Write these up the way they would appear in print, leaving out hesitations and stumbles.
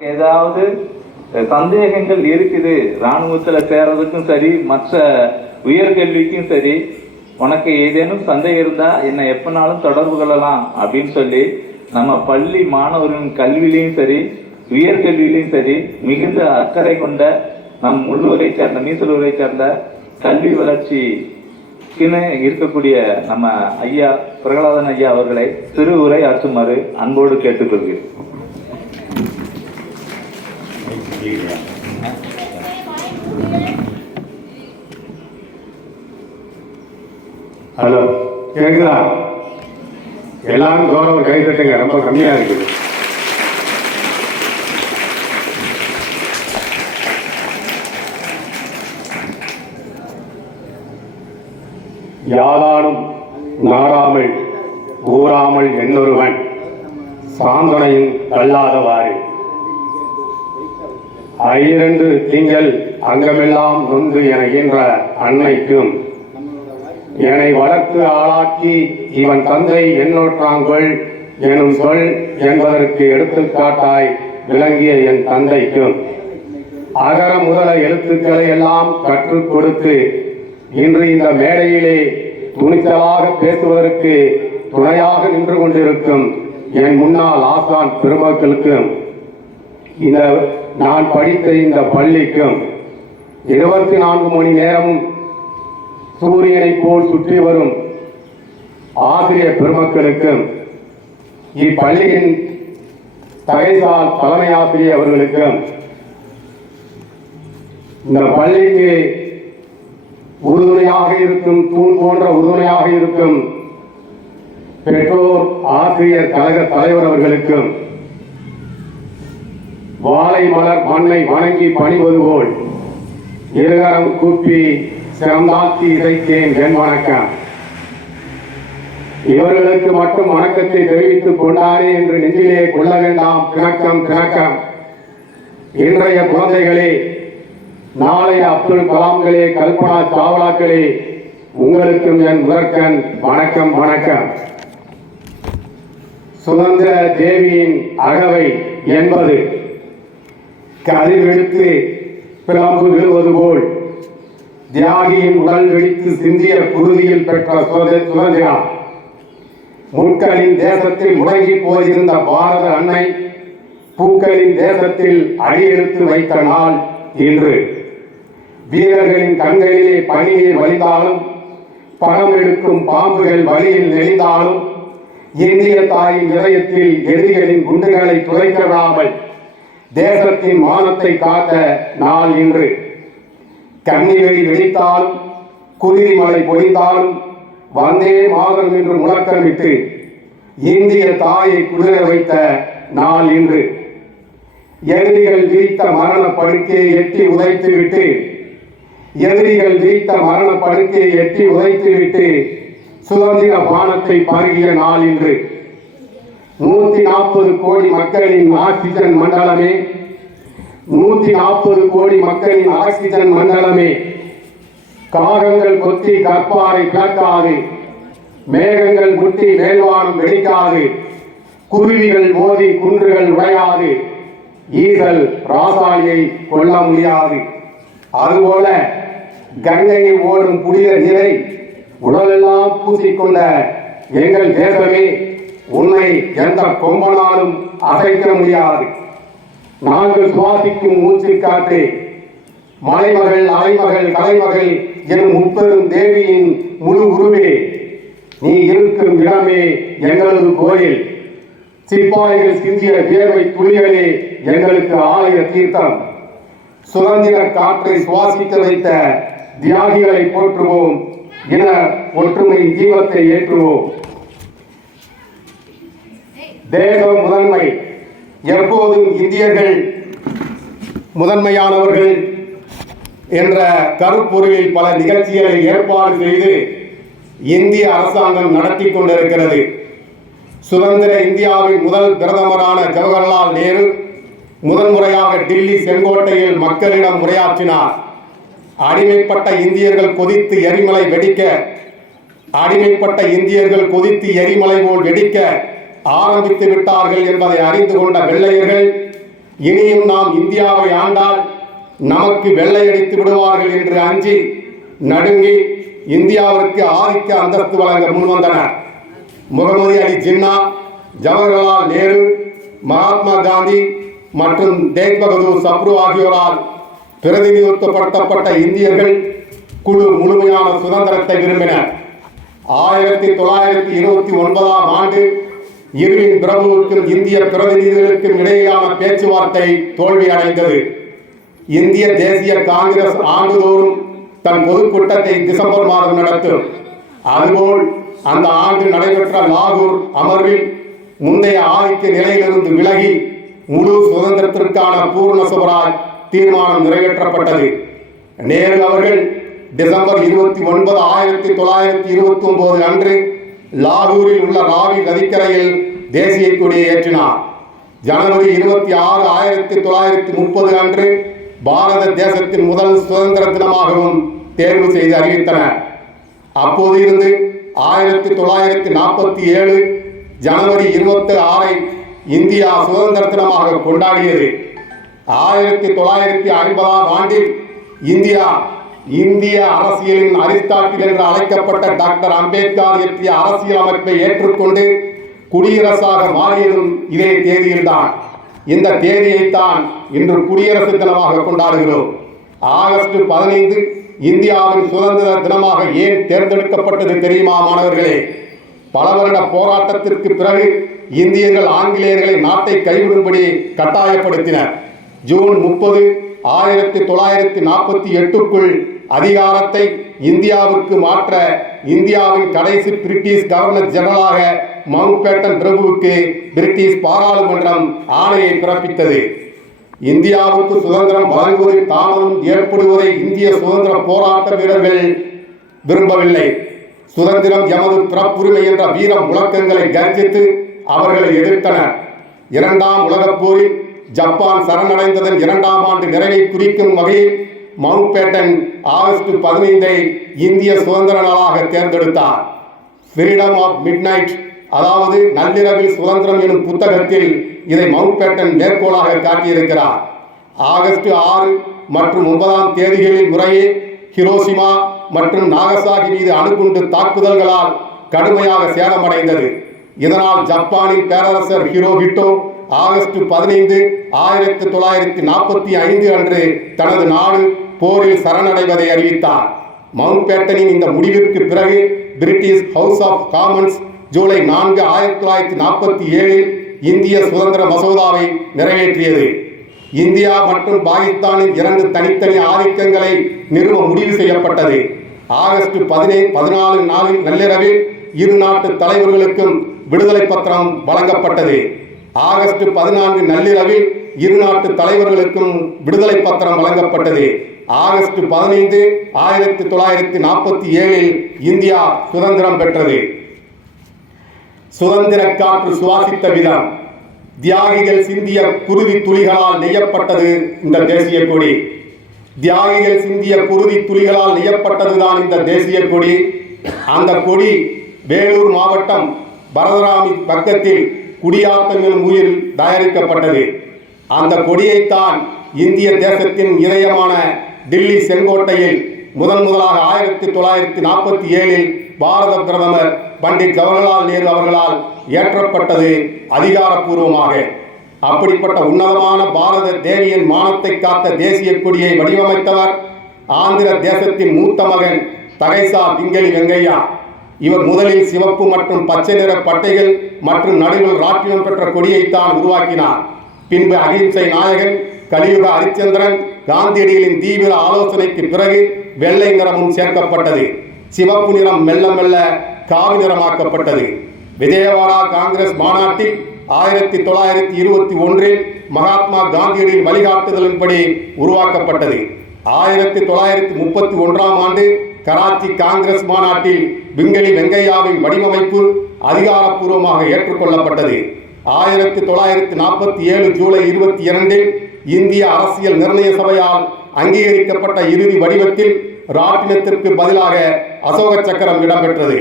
ஏதாவது சந்தேகங்கள் இருக்குது இராணுவத்துல சேர்றதுக்கும் சரி, மற்ற உயர்கல்விக்கும் சரி, உனக்கு ஏதேனும் சந்தேகம் இருந்தா என்னை எப்பனாலும் தொடர்பு கொள்ளலாம் அப்படின்னு சொல்லி நம்ம பள்ளி மாணவர்களின் கல்வியிலையும் சரி, உயர்கல்வியிலையும் சரி மிகுந்த அக்கறை கொண்ட நம் உள்ளூரை சேர்ந்த மீசலூரை சேர்ந்த கல்வி வளர்ச்சிக்குன்னு இருக்கக்கூடிய நம்ம ஐயா பிரகலாதன் ஐயா அவர்களை சிறு உரை ஆற்றுமாறு அன்போடு கேட்டுக்கொள்கிறேன். ஹலோ, கேக்குதா? எல்லாரும் கௌரவம் கை தட்டுங்க, ரொம்ப கம்மியா இருக்குது. யாதானும் நாடாமல் ஊறாமல் என்னொருவன் சாந்தனையும் கல்லாதவாறு ஐரண்டு திங்கள் அங்கமெல்லாம் நொந்து என ஈன்ற அன்னைக்கும் என்னை வளர்த்து ஆளாக்கி இவன் தந்தை என்னொற்றாங்கள் எனும் சொல் என்பதற்கு எடுத்துக்காட்டாய் விளங்கிய என் தந்தைக்கும் அகர முதல எழுத்துக்களை எல்லாம் கற்றுக் கொடுத்து இன்று இந்த மேடையிலே துணிச்சலாக பேசுவதற்கு துணையாக நின்று கொண்டிருக்கும் என் முன்னாள் ஆசான் பெருமக்களுக்கும் இந்த நான் படித்த இந்த பள்ளிக்கும் 24 மணி நேரமும் சூரியனை போல் சுற்றி வரும் ஆசிரியர் பெருமக்களுக்கும் இப்பள்ளியின் தகைசால் தலைமை ஆசிரியர் அவர்களுக்கும் இந்த பள்ளிக்கு உறுதுணையாக இருக்கும் தூண் போன்ற உறுதுணையாக இருக்கும் பெற்றோர் ஆசிரியர் கழக தலைவர் அவர்களுக்கும் வாழை மலர் மண்ணை வணங்கி பணிவது போல் இருகரம் கூப்பி சிறந்தாழ்த்தி இறைத்தேன் என் வணக்கம். இவர்களுக்கு மட்டும் வணக்கத்தை தெரிவித்துக் கொண்டாரே என்று நெஞ்சிலே கொள்ள வேண்டாம். பிணக்கம் பிணக்கம். இன்றைய குழந்தைகளே, நாளைய அப்துல் கலாம்களே, கல்பனா சாவ்லாக்களே, உங்களுக்கும் என் முதற்கண் வணக்கம் வணக்கம். சுதந்திர தேவியின் அகவை என்பது கதிர் வெடித்து பிளம்பு விழுவது போல் தியாகியின் உடல் வெடித்து சிந்திய குருதியில் பெற்ற சுதந்திரம். முட்களின் தேசத்தில் முடங்கி போயிருந்த பாரத அன்னை பூக்களின் தேசத்தில் அடியெடுத்து வைத்த நாள் இன்று. வீரர்களின் கண்களிலே பனியை வலிந்தாலும் பணம் எடுக்கும் பாம்புகள் வழியில் நெளிந்தாலும் இந்திய தாயின் இதயத்தில் எதிரிகளின் குண்டுகளை துளைக்கவிடாமல் தேசத்தின் மானத்தை காத்த நாள் இன்று. கன்னிவெளி வெடித்தாலும் குதிரை மலை பொழிந்தாலும் வந்தே மாதம் என்று முழக்கமிட்டு இந்திய தாயை குளிர வைத்த நாள் இன்று. எதிரிகள் விரித்த மரண படுக்கையை எட்டி உதைத்துவிட்டு சுதந்திர பானத்தை பருகிய நாள் இன்று. 140 கோடி மக்களின் ஆக்சிஜன் மண்டலமே, 140 கோடி மக்களின் ஆக்சிஜன் மண்டலமே. காகங்கள் கொத்தி கற்பாறை கிளக்காது, மேகங்கள் முட்டி மேல்வானம் வெடிக்காது, குருவிகள் மோதி குன்றுகள் உடையாது, ஈசல் ராசாலியை கொல்ல முடியாது. அதுபோல கங்கையில் ஓடும் புனித நீரை உடலெல்லாம் பூசிக்கொண்ட எங்கள் தேசமே, உன்னை எந்த கொம்பனாலும் அசைக்க முடியாது. நாங்கள் சுவாசிக்கும் மூச்சு காற்று மலைமகள் அலைமகள் கலைமகள் எனும் முப்பெரும் தேவியின் முழு உருவே. நீ இருக்கும் இடமே எங்களது கோயில். சிப்பாய்கள் சிந்திய வேர்வை துளிகளே எங்களுக்கு ஆலய தீர்த்தம். சுதந்திர காற்றை சுவாசிக்க வைத்த தியாகிகளை போற்றுவோம். இன ஒற்றுமை ஜீவத்தை ஏற்றுவோம். தேச முதன்மை எப்போதும் இந்தியர்கள் முதன்மையானவர்கள் என்ற கருப்பொருளில் பல நிகழ்ச்சிகளை ஏற்பாடு செய்து இந்திய அரசாங்கம் நடத்தி கொண்டிருக்கிறது. சுதந்திர இந்தியாவின் முதல் பிரதமரான ஜவஹர்லால் நேரு முதல் முறையாக டில்லி செங்கோட்டையில் மக்களிடம் உரையாற்றினார். அடிமைப்பட்ட இந்தியர்கள் கொதித்து எரிமலை போல் வெடிக்க ஆரம்பித்து விட்டார்கள் என்பதை அறிந்து கொண்ட வெள்ளையர்கள் இனியும் நாம் இந்தியாவை ஆண்டால் நமக்கு வெள்ளையடித்து விடுவார்கள் என்று அஞ்சி நடுங்கி இந்தியாவிற்கு ஆதிக்க அந்தஸ்து வழங்க முன்வந்தனர். முகமது அலி ஜின்னா, ஜவஹர்லால் நேரு, மகாத்மா காந்தி மற்றும் தேக் பகதூர் சப்ரு ஆகியோரால் பிரதிநிதித்துவப்படுத்தப்பட்ட இந்தியர்கள் குழு முழுமையான சுதந்திரத்தை விரும்பினர். 1929ஆம் ஆண்டு இருவின் பிரபுவுக்கும் இந்திய பிரதிநிதிகளுக்கும் இடையிலான பேச்சுவார்த்தை தோல்வி அடைந்தது. இந்திய தேசிய காங்கிரஸ் ஆண்டுதோறும் தன் பொதுக்கூட்டத்தை டிசம்பர் மாதம் நடத்தும். அதுபோல் அந்த ஆண்டு நடைபெற்ற லாகூர் அமர்வில் முந்தைய ஆதிக்க நிலையிலிருந்து விலகி முழு சுதந்திரத்திற்கான பூர்ண சுவராஜ் தீர்மானம் நிறைவேற்றப்பட்டது. நேரு அவர்கள் டிசம்பர் 29, 1929 அன்று லாகூரில் உள்ள ராவி நதிக்கரையில் தேசிய கொடியை ஏற்றினார். ஜனவரி 26, 1930 அன்று பாரத தேசத்தின் முதல் சுதந்திர தினமாகவும் தேர்வு செய்து அறிவித்தனர். அப்போது இருந்து 1947 ஜனவரி 26 இந்தியா சுதந்திர தினமாக கொண்டாடியது. 1950ஆம் ஆண்டில் இந்திய அரசியலின் அரிஸ்டாட்டில் என்று அழைக்கப்பட்ட டாக்டர் அம்பேத்கர் இயற்றிய அரசியல் அமைப்பை ஏற்றுக்கொண்டு குடியரசாக மாறியதும் இதே தேதியில்தான். இந்த தேதியைத்தான் இன்று குடியரசு தினமாக கொண்டாடுகிறோம். ஆகஸ்ட் 15 இந்தியாவின் சுதந்திர தினமாக ஏன் தேர்ந்தெடுக்கப்பட்டது தெரியுமா மாணவர்களே? பல வருட போராட்டத்திற்கு பிறகு இந்தியர்கள் ஆங்கிலேயர்களை நாட்டை கைவிடும்படி கட்டாயப்படுத்தினர். ஜூன் 30, 1948க்குள் அதிகாரத்தை இந்தியாவுக்கு மாற்ற இந்தியாவின் கடைசி பிரிட்டிஷ் கவர்னர் ஜெனரலாக மவுண்ட் பேட்டன் பிரபுவுக்கு பிரிட்டிஷ் பாராளுமன்றம் ஆணையை பிறப்பித்தது. இந்தியாவுக்கு சுதந்திரம் வழங்குவதில் தாமதம் ஏற்படுவதை இந்திய சுதந்திர போராட்ட வீரர்கள் விரும்பவில்லை. சுதந்திரம் எமது பிறப்புரிமை என்ற வீர முழக்கங்களை கர்ஜித்து அவர்களை எதிர்த்தனர். 2ஆம் உலகப் போரில் ஜப்பான் சரணடைந்ததன் 2ஆம் ஆண்டு நிறைவை குறிக்கும் வகையில் மவுண்ட் பேட்டன் ஆகஸ்ட் 15 இந்திய சுதந்திர நாளாக தேர்ந்தெடுத்தார். ஃப்ரீடம் ஆஃப் மிட்நைட், அதாவது நள்ளிரவில் சுதந்திரம் எனும் புத்தகத்தில் இதை மவுண்ட் பேட்டன் மேற்கோளாக காட்டியிருக்கிறார். ஆகஸ்ட் 6 மற்றும் 9ஆம் தேதிகளில் முறையே ஹிரோஷிமா மற்றும் நாகசாகி மீது அணுகுண்டு தாக்குதல்களால் கடுமையாக சேதமடைந்தது. இதனால் ஜப்பானின் பேரரசர் ஹிரோஹிட்டோ ஆகஸ்ட் 15, 1945 அன்று தனது நாடு போரில் சரணடைவதை அறிவித்தார். மவுண்ட் பேட்டனின் இந்த முடிவிற்கு பிறகு British House of Commons July 4, 1947 இந்திய சுதந்திர மசோதாவை நிறைவேற்றியது. இந்தியா மற்றும் பாகிஸ்தானின் 2 தனித்தனி ஆதிக்கங்களை நிறுவ முடிவு செய்யப்பட்டது. ஆகஸ்ட் 14 நாளில் நள்ளிரவில் இரு நாட்டு தலைவர்களுக்கும் விடுதலை பத்திரம் வழங்கப்பட்டது. ஆகஸ்ட் 14 நள்ளிரவில் இரு நாட்டு தலைவர்களுக்கும் விடுதலை பத்திரம் வழங்கப்பட்டது. ஆகஸ்ட் 15, 1947 இந்தியா சுதந்திரம் பெற்றது. சுதந்திர காற்று சுவாசித்த விதம். தியாகிகள் சிந்திய குருதி துளிகளால் நெய்யப்பட்டது இந்த தேசிய கொடி. தியாகிகள் சிந்திய குருதி துளிகளால் நெய்யப்பட்டதுதான் இந்த தேசிய கொடி. அந்த கொடி வேலூர் மாவட்டம் பரதராமி பக்கத்தில் குடியாத்தம் எனும் ஊரில் தயாரிக்கப்பட்டது. அந்த கொடியைத்தான் இந்திய தேசத்தின் இதயமான டில்லி செங்கோட்டையில் முதலாக 1947 பாரத பிரதமர் பண்டிட் ஜவஹர்லால் நேரு அவர்களால் ஏற்றப்பட்டது அதிகாரப்பூர்வமாக. அப்படிப்பட்ட உன்னதமான பாரத தேவியின் மானத்தை காத்த தேசிய கொடியை வடிவமைத்தவர் ஆந்திர தேசத்தின் மூத்த மகன் தகைசா பிங்கலி வெங்கையா. இவர் முதலில் சிவப்பு மற்றும் பச்சை நிற பட்டைகள் மற்றும் நடுவில் ராட்டினம் பெற்ற கொடியைத்தான் உருவாக்கினார். பின்பு அகிம்சை நாயகன் கலியுக ஹரிச்சந்திரன் காந்தியடிகளின் தீவிர ஆலோசனைக்கு பிறகு வெள்ளை நிறமும் சேர்க்கப்பட்டது. சிவப்பு நிறம் மெல்ல மெல்ல காவி நிறமாக்கப்பட்டது. விஜயவாடா காங்கிரஸ் மாநாட்டில் 1921 மகாத்மா காந்தியடிகளின் வழிகாட்டுதலின்படி உருவாக்கப்பட்டது. 1931ஆம் ஆண்டு கராச்சி காங்கிரஸ் மாநாட்டில் பிங்கலி வெங்கையாவின் வடிவமைப்பு அதிகாரப்பூர்வமாக ஏற்றுக்கொள்ளப்பட்டது. 1947 ஜூலை 22 இந்திய அரசியல் நிர்ணய சபையால் அங்கீகரிக்கப்பட்ட இறுதி வடிவத்தில் ராட்டினத்திற்கு பதிலாக அசோக சக்கரம் இடம்பெற்றது.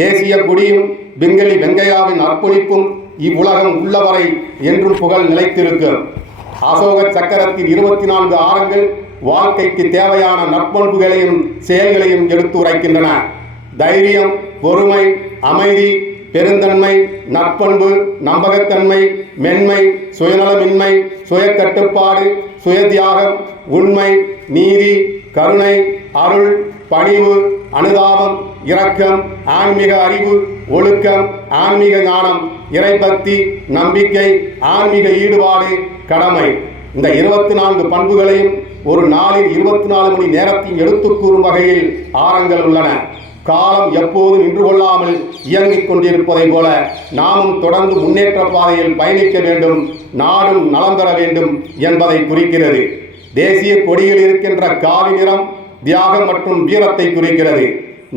தேசிய கொடியும் பிங்கலி வெங்கையாவின் அர்ப்பணிப்பும் இவ்வுலகம் உள்ளவரை என்றும் புகழ் நிலைத்திருக்கும். அசோக சக்கரத்தின் 24 ஆரங்கள் வாழ்க்கைக்கு தேவையான நற்பண்புகளையும் செயல்களையும் எடுத்துரைக்கின்றன. தைரியம், பொறுமை, அமைதி, பெருந்தன்மை, நற்பண்பு, நம்பகத்தன்மை, மென்மை, சுயநலமின்மை, சுயக்கட்டுப்பாடு, சுயத்தியாகம், உண்மை, நீதி, கருணை, அருள், பணிவு, அனுதாபம், இரக்கம், ஆன்மீக அறிவு, ஒழுக்கம், ஆன்மீக ஞானம், இறைபக்தி, நம்பிக்கை, ஆன்மீக ஈடுபாடு, கடமை. இந்த 24 பண்புகளையும் ஒரு நாளில் 24 மணி நேரத்தையும் எடுத்துக் கூறும் வகையில் ஆரங்கள் உள்ளன. காலம் எப்போதும் நின்று கொள்ளாமல் இயங்கிக் கொண்டிருப்பதை போல நாமும் தொடர்ந்து முன்னேற்ற பாதையில் பயணிக்க வேண்டும், நாடும் நலம் பெற வேண்டும் என்பதை குறிக்கிறது. தேசிய கொடியில் இருக்கின்ற காவி நிறம் தியாகம் மற்றும் வீரத்தை குறிக்கிறது.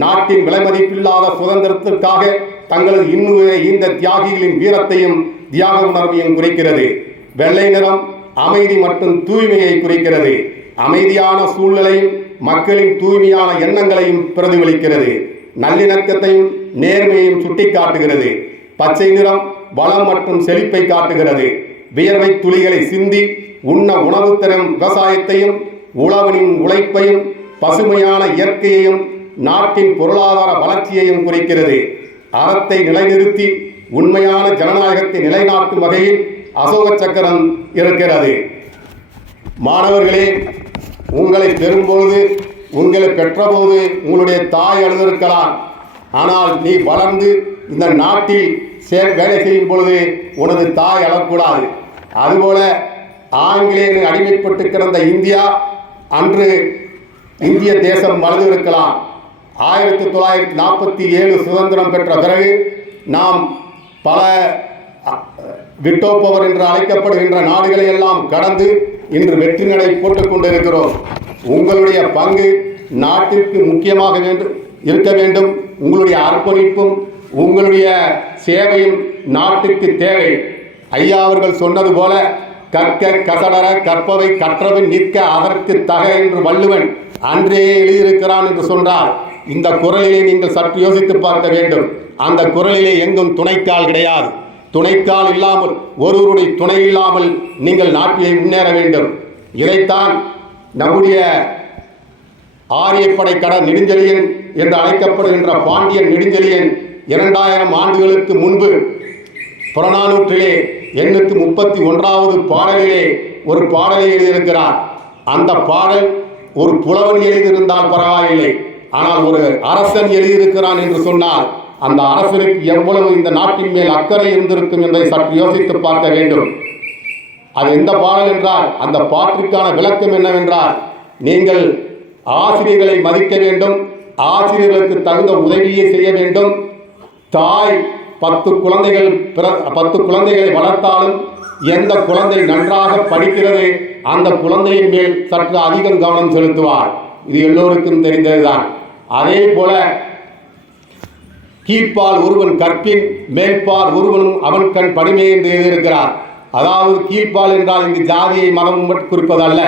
நாட்டின் விலைமதிப்பில்லாத சுதந்திரத்திற்காக தங்களது இன்னுயிரை ஈந்த தியாகிகளின் வீரத்தையும் தியாக உணர்வையும் குறிக்கிறது. வெள்ளை நிறம் அமைதி மற்றும் தூய்மையை குறிக்கிறது. அமைதியான சூழ்நிலையும் மக்களின் தூய்மையான எண்ணங்களையும் பிரதிபலிக்கிறது. நல்லிணக்கத்தையும் நேர்மையையும் சுட்டிக்காட்டுகிறது. பச்சை நிறம் வளம் மற்றும் செழிப்பை காட்டுகிறது. வியர்வை துளிகளை சிந்தி உண்ண உணவு தரும் விவசாயத்தையும் உழவனின் உழைப்பையும் பசுமையான இயற்கையையும் நாட்டின் பொருளாதார வளர்ச்சியையும் குறிக்கிறது. அறத்தை நிலைநிறுத்தி உண்மையான ஜனநாயகத்தை நிலைநாட்டும் வகையில் அசோக சக்கரம் இருக்கிறது. மாணவர்களே, உங்களை பெறும்போது, உங்களை பெற்றபோது உங்களுடைய தாய் அழுதிருக்கலாம். ஆனால் நீ வளர்ந்து இந்த நாட்டில் வேலை செய்யும் பொழுது உனது தாய் அழக்கூடாது. அதுபோல ஆங்கிலேயர்கள் அடிமைப்பட்டு கிடந்த இந்தியா அன்று இந்திய தேசம் வளர்ந்திருக்கலாம். 1947 சுதந்திரம் பெற்ற பிறகு நாம் பல விட்டோப்பவர் என்று அழைக்கப்படுகின்ற நாடுகளை எல்லாம் கடந்து இன்று வெற்றி நடை போட்டுக் கொண்டிருக்கிறோம். உங்களுடைய பங்கு நாட்டிற்கு முக்கியமாக இருக்க வேண்டும். உங்களுடைய அர்ப்பணிப்பும் உங்களுடைய சேவையும் நாட்டுக்கு தேவை. ஐயா அவர்கள் சொன்னது போல கற்க கசடர கற்பவை கற்றவன் நிற்க அதற்கு தக என்று வள்ளுவன் அன்றே எழுதியிருக்கிறான் என்று சொன்னார். இந்த குறளிலே நீங்கள் சற்று யோசித்து பார்க்க வேண்டும். அந்த குறளிலே எங்கும் துணைக்கால் கிடையாது. துணைக்கால் இல்லாமல், ஒருவருடைய துணை இல்லாமல் நீங்கள் நாட்டிலே முன்னேற வேண்டும். இதைத்தான் நம்முடைய ஆரியப்படை கட நெடுஞ்செழியன் என்று அழைக்கப்படுகின்ற பாண்டியன் நெடுஞ்செழியன் 2000 ஆண்டுகளுக்கு முன்பு புறநானூற்றிலே 831வது பாடலிலே ஒரு பாடலை எழுதியிருக்கிறார். அந்த பாடல் ஒரு புலவன் எழுதியிருந்தால் பரவாயில்லை, ஆனால் ஒரு அரசன் எழுதியிருக்கிறான் என்று சொன்னால் அந்த அரசனுக்கு எவ்வளவு இந்த நாட்டின் மேல் அக்கறை இருந்திருக்கும் என்பதை சற்று யோசித்து பார்க்க வேண்டும். அது எந்த பாடல் என்றால், அந்த பாட்டுக்கான விளக்கம் என்னவென்றால், நீங்கள் ஆசிரியர்களை மதிக்க வேண்டும், ஆசிரியர்களுக்கு தகுந்த உதவியை செய்ய வேண்டும். தாய் 10 குழந்தைகளை வளர்த்தாலும் எந்த குழந்தை நன்றாக படிக்கிறது அந்த குழந்தையின் மேல் சற்று அதிகம் கவனம் செலுத்துவார். இது எல்லோருக்கும் தெரிந்ததுதான். அதே போல கீழ்ப்பால் ஒருவன் கற்பின் மேல்பால் ஒருவனும் அவன் கண் படிமை என்று எழுதியிருக்கிறார். அதாவது கீழ்ப்பால் என்றால் இங்கு ஜாதியை மதம் குறிப்பதல்ல.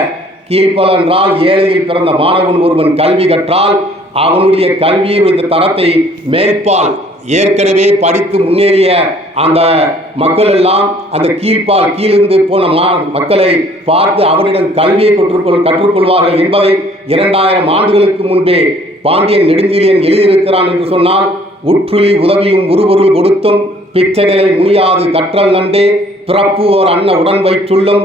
கீழ்ப்பால் என்றால் ஏழையில் பிறந்த மாணவன் ஒருவன் கல்வி கற்றால் அவனுடைய கல்வியுடைய தரத்தை மேற்பால் ஏற்கனவே படித்து முன்னேறிய அந்த மக்கள் எல்லாம் அந்த கீழ்ப்பால் கீழிருந்து போன மக்களை பார்த்து அவனிடம் கல்வியை கற்றுக்கொள்வார்கள் என்பதை 2000 ஆண்டுகளுக்கு முன்பே பாண்டியன் நெடுஞ்செழியன் எழுதியிருக்கிறான் என்று சொன்னால், உற்றுளி உதவியும் உருபொருள் கொடுத்தும் பிச்சைகளை முடியாது கற்றல் நண்டே பிறப்பு ஓர் அன்ன உடன் வயிற்றுள்ளும்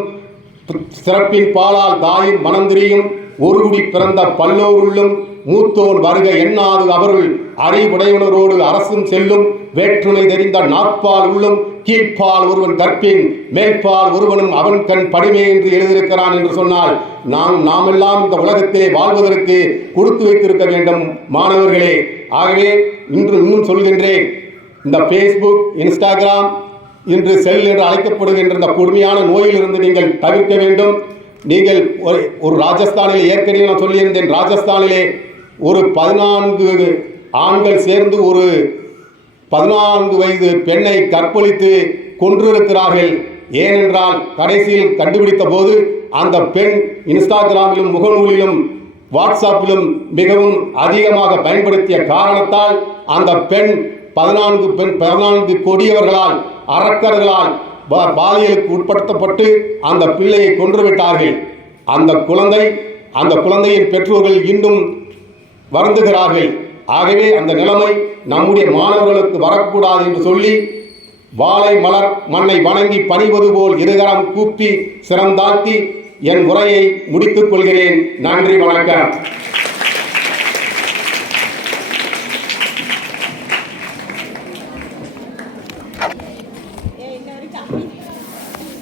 சிறப்பின் பாலால் தாயின் மனந்திரியும் ஒருகுடி பிறந்த பல்லோருள்ளும் மூத்தோன் வருக எண்ணாது அவருள் அறிவுடையவனரோடு அரசும் செல்லும் வேற்றுமை தெரிந்த நாற்பால் உள்ளும் கீழ்ப்பால் ஒருவன் கற்பின் மேற்பால் ஒருவனும் அவன் கண் படிமை என்று எழுதியிருக்கிறான் என்று சொன்னால், நாமெல்லாம் இந்த உலகத்திலே வாழ்வதற்கு கொடுத்து வைத்திருக்க வேண்டும் மாணவர்களே. ஆகவே இன்னும் சொல்கின்றேன், இந்த ஃபேஸ்புக், இன்ஸ்டாகிராம் இன்று செல் என்று அழைக்கப்படுகின்ற இந்த கொடுமையான நோயிலிருந்து நீங்கள் தவிர்க்க வேண்டும். நீங்கள் ஒரு ராஜஸ்தானிலே ஏற்கனவே நான் சொல்லியிருந்தேன், ராஜஸ்தானிலே ஒரு 14 ஆண்கள் சேர்ந்து ஒரு 14 வயது பெண்ணை கற்பழித்து கொன்றிருக்கிறார்கள். ஏனென்றால் கடைசியில் கண்டுபிடித்த போது அந்த பெண் இன்ஸ்டாகிராமிலும் முகநூலிலும் வாட்ஸ்அப்பிலும் மிகவும் அதிகமாக பயன்படுத்திய காரணத்தால் அந்த பெண் 14 கொடியவர்களால் அரக்கர்களால் பாலியலுக்கு உட்படுத்தப்பட்டு அந்த பிள்ளையை கொன்று விட்டார்கள். அந்த குழந்தையின் பெற்றோர்கள் இன்னும் வருந்துகிறார்கள். ஆகவே அந்த நிலைமை நம்முடைய மாணவர்களுக்கு வரக்கூடாது என்று சொல்லி வாழை மலர் மண்ணை வணங்கி பணிவது போல் இருகரம் கூப்பி சிறந்தாழ்த்தி என் உரையை முடித்துக் கொள்கிறேன். நன்றி, வணக்கம்.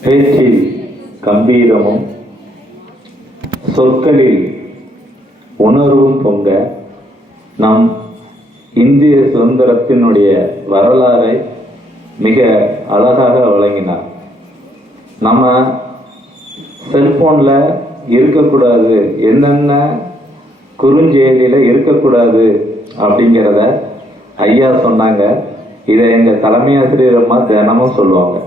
பேச்சில் கம்பீரமும் சொற்களில் உணர்வும் பொங்க நம் இந்திய சுதந்திரத்தினுடைய வரலாறை மிக அழகாக வழங்கினார். நம்ம செல்போனில் இருக்கக்கூடாது, என்னென்ன குறுஞ்செயலில் இருக்கக்கூடாது அப்படிங்கிறத ஐயா சொன்னாங்க. இதை எங்கள் தலைமை ஆசிரியர் அம்மா தினமும் சொல்லுவாங்க.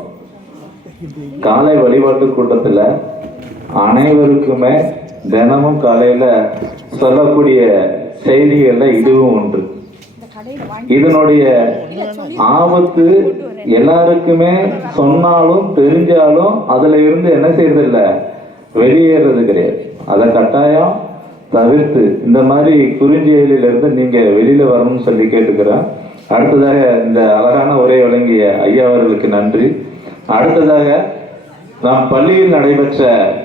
காலை வழிபாட்டு கூட்டத்தில் அனைவருக்குமே தினமும் காலையில் சொல்லக்கூடிய செய்திகளில் இதுவும் ஒன்று. இதனுடைய ஆபத்து எல்லாருக்குமே சொன்னாலும் தெரிஞ்சாலும் அதுல இருந்து என்ன செய்யறதில்ல, வெளியேறது கிடையாது. அதை கட்டாயம் தவிர்த்து இந்த மாதிரி குறுஞ்செயலில் இருந்து நீங்க வெளியில வரணும்னு சொல்லி கேட்டுக்கிறேன். அடுத்ததாக இந்த அழகான உரை வழங்கிய ஐயா அவர்களுக்கு நன்றி. அடுத்ததாக நம் பள்ளியில் நடைபெற்ற